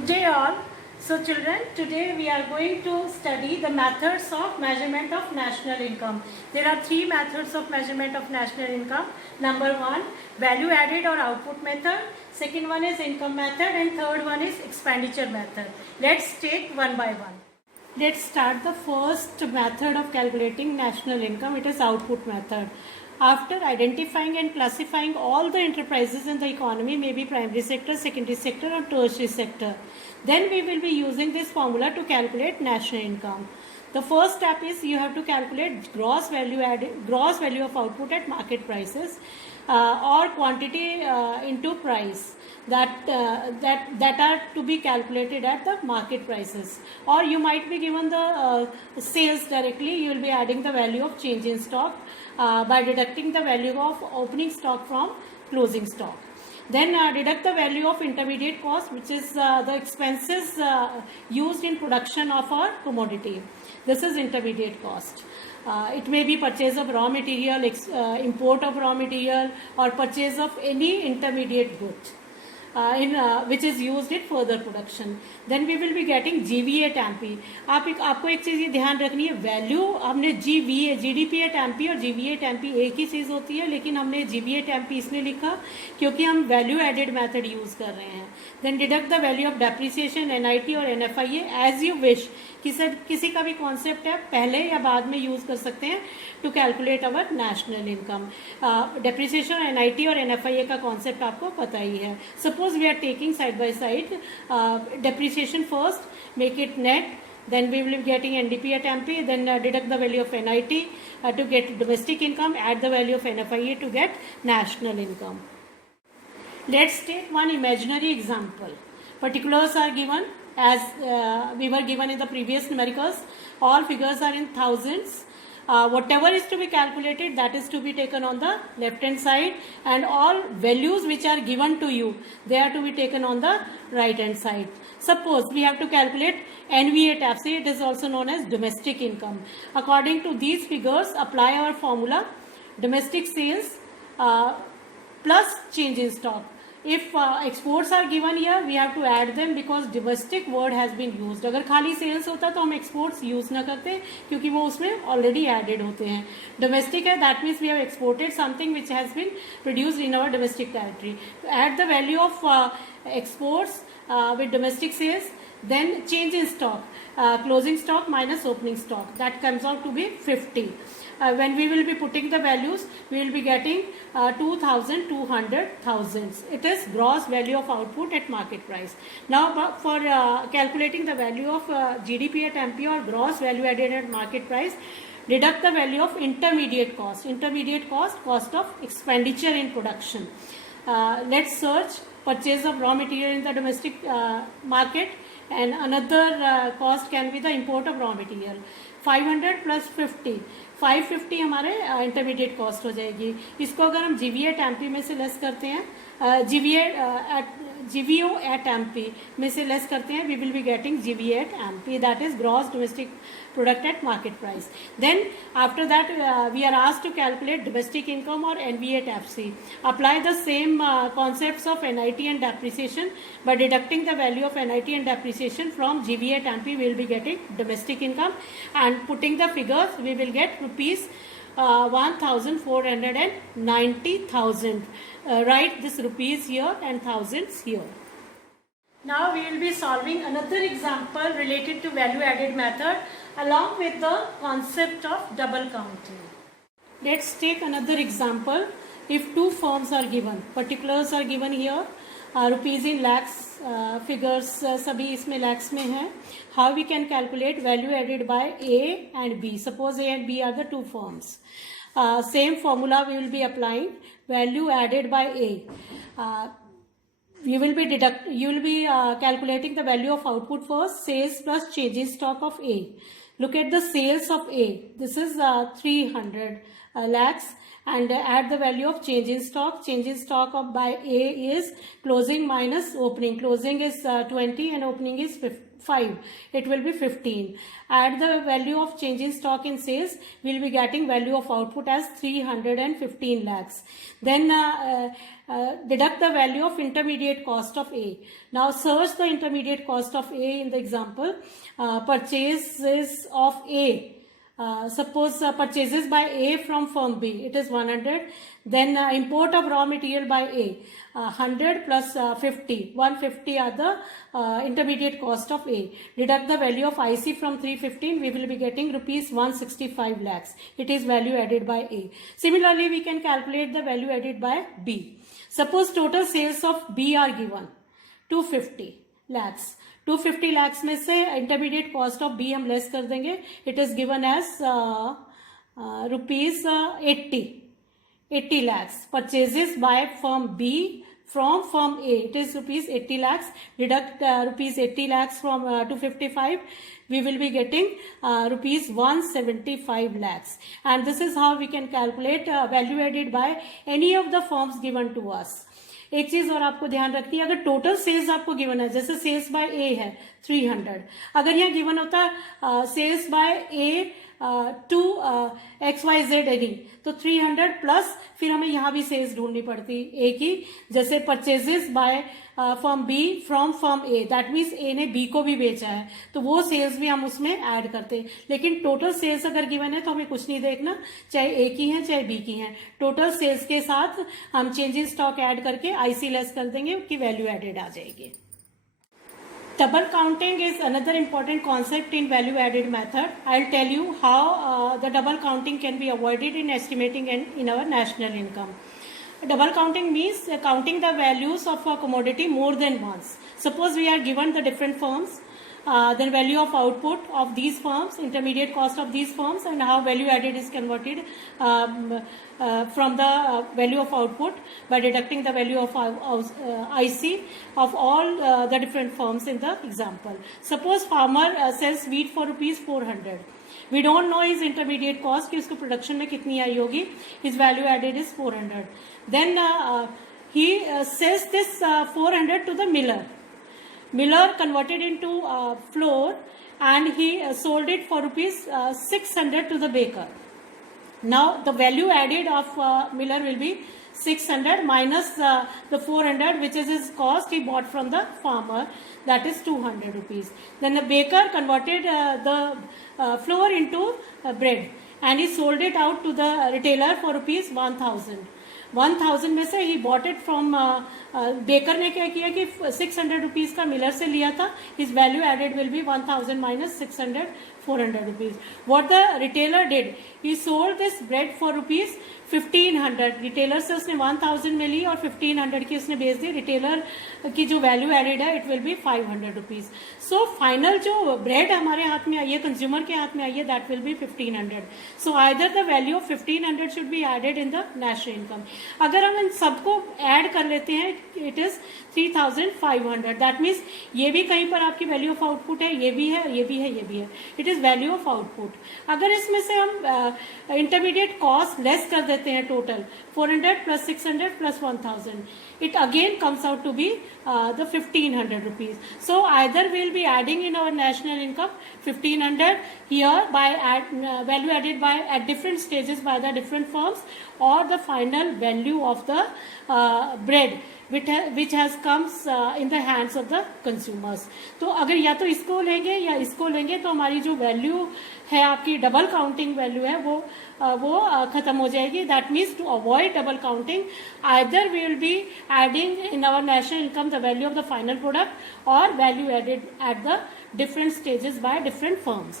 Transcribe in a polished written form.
Good day all. So children, today we are going to study the methods of measurement of national income. There are three methods of measurement of national income. Number one, value added or output method. Second one is income method, and third one is expenditure method. Let's take one by one. Let's start the first method of calculating national income. It is output method. After identifying and classifying all the enterprises in the economy, maybe primary sector, secondary sector or tertiary sector, then we will be using this formula to calculate national income. The first step is you have to calculate gross value of output at market prices, or quantity into price that are to be calculated at the market prices. Or you might be given the sales directly. You will be adding the value of change in stock by deducting the value of opening stock from closing stock. Then deduct the value of intermediate cost, which is the expenses used in production of a commodity. This is intermediate cost. It may be purchase of raw material, import of raw material, or purchase of any intermediate good which is used in further production. Then we will be getting GVA TAMPI. आपको एक चीज़ ये ध्यान रखनी है, value हमने GVA GDP TAMPI और GVA TAMPI एक ही चीज़ होती है, लेकिन हमने GVA TAMPI इसलिए लिखा क्योंकि हम वैल्यू एडेड मेथड यूज़ कर रहे हैं. Then deduct the value of depreciation, NIT और NFIA एज यू विश. किसी का भी कॉन्सेप्ट है पहले या बाद में यूज़ कर सकते हैं to calculate our national income. Depreciation, NIT और NFIA का कॉन्सेप्ट आपको पता ही है. Suppose we are taking side by side depreciation first, make it net, then we will be getting NDP at MP, then deduct the value of NIT to get domestic income, add the value of NFIA to get national income. Let's take one imaginary example. Particulars are given as we were given in the previous numericals. All figures are in thousands. Whatever is to be calculated, that is to be taken on the left hand side, and all values which are given to you, they are to be taken on the right hand side. Suppose we have to calculate NVATFC, it is also known as domestic income. According to these figures, apply our formula: domestic sales plus change in stock. If exports are given here, we have to add them because domestic word has been used. अगर खाली sales होता तो हम exports use ना करते क्योंकि वो उसमें already added होते हैं. Domestic है, that means we have exported something which has been produced in our domestic territory. Add the value of exports with domestic sales, then change in stock, closing stock minus opening stock, that comes out to be 50. When we will be putting the values, we will be getting 2,200 thousands. It is gross value of output at market price. Now for calculating the value of GDP at MP or gross value added at market price, deduct the value of intermediate cost. Intermediate cost of expenditure in production. Let's search purchase of raw material in the domestic market, and another cost can be the import of raw material. 500 plus 50, 550 हमारे intermediate cost हो जाएगी. इसको अगर हम GVA TAMPI में से less करते हैं, GVO at MP में से लेस करते हैं, we will be getting GVA at MP, that is gross domestic product at market price. Then after that we are asked to calculate domestic income or NVATFC. Apply the same concepts of NIT and depreciation. By deducting the value of NIT and depreciation from GVA TAMPI, we will be getting domestic income, and putting the figures we will get rupees 1,490,000. Write this rupees here and thousands here. Now we will be solving another example related to value added method along with the concept of double counting. Let's take another example. If two firms are given, particulars are given here, rupees in lakhs, figures सभी इसमें lakhs में हैं. How we can calculate value added by A and B? Suppose A and B are the two firms. Same formula we will be applying. Value added by A. You will be calculating the value of output first. Sales plus change in stock of A. Look at the sales of A. This is 300. lakhs, and add the value of change in stock. Change in stock of by A is closing minus opening. Closing is 20 and opening is 5. It will be 15. Add the value of change in stock in sales. We will be getting value of output as 315 lakhs. Then deduct the value of intermediate cost of A. Now search the intermediate cost of A in the example. Purchases of A. Suppose purchases by A from firm B, it is 100. Then import of raw material by A, 100 plus 50, 150 are the intermediate cost of A. Deduct the value of IC from 315, we will be getting rupees 165 lakhs. It is value added by A. Similarly, we can calculate the value added by B. Suppose total sales of B are given 250 lakhs. 250 lakhs में से intermediate cost of B हम less कर देंगे. It is given as rupees 80 lakhs. Purchases by firm B from firm A, it is rupees 80 lakhs. Deduct rupees 80 lakhs from 255, we will be getting rupees 175 lakhs. And this is how we can calculate value added by any of the firms given to us. एक चीज और आपको ध्यान रखनी है, अगर total sales आपको given है, जैसे सेल्स बाय ए है 300, अगर यहाँ गिवन होता sales by A to XYZ any, तो 300 प्लस फिर हमें यहाँ भी सेल्स ढूंढनी पड़ती ए की. जैसे purchases by firm B from firm A, that means A ने बी को भी बेचा है, तो वो सेल्स भी हम उसमें ऐड करते. लेकिन टोटल सेल्स अगर गिवन है तो हमें कुछ नहीं देखना, चाहे ए की है चाहे बी की है. टोटल सेल्स के साथ हम चेंज इन स्टॉक ऐड करके आईसी लेस कर देंगे, उसकी वैल्यू एडेड आ जाएगी. Double counting is another important concept in value added method. I'll tell you how the double counting can be avoided in estimating and in our national income. Double counting means counting the values of a commodity more than once. Suppose we are given the different firms, then value of output of these firms, intermediate cost of these firms, and how value added is converted from the value of output by deducting the value of IC of all the different firms in the example. Suppose farmer sells wheat for rupees 400. We don't know his intermediate cost कि उसको production में कितनी आई होगी. His value added is 400. Then he sells this 400 to the miller. Miller converted into flour and he sold it for rupees 600 to the baker. Now the value added of Miller will be 600 minus the 400, which is his cost he bought from the farmer, that is 200 rupees. Then the baker converted the flour into bread and he sold it out to the retailer for rupees 1000. 1000 में से he bought it from baker ने क्या किया कि 600 rupees का Miller से लिया था. His value added will be 1000 minus 600, 400 rupees. What the retailer did, he sold this bread for rupees 1500. Retailer से उसने 1000 में ली और 1500 की उसने बेच दी. रिटेलर की जो वैल्यू एडेड है it will be 500 rupees. So final जो ब्रेड हमारे हाथ में आई है, कंज्यूमर के हाथ में आई है, that will be 1500. So either the value of 1500 should be added in the national income. अगर हम इन सबको ऐड कर लेते हैं इट इज 3500. दैट मीन्स ये भी कहीं पर आपकी वैल्यू ऑफ आउटपुट है, ये भी है, ये भी है, ये भी है. It is value of output. अगर इसमें से हम इंटरमीडिएट कॉस्ट लेस कर देते हैं, total 400 plus 600 plus 1000, it again comes out to be the 1500 rupees. So either we will be adding in our national income 1500 here by value added by at different stages by the different firms, or the final value of the bread which has comes in the hands of the consumers. तो अगर या तो इसको लेंगे या इसको लेंगे तो हमारी जो वैल्यू है, आपकी डबल काउंटिंग वैल्यू है, वो खत्म हो जाएगी. That means to avoid double counting either we will be adding in our national income the value of the final product और value added at the different stages by different firms.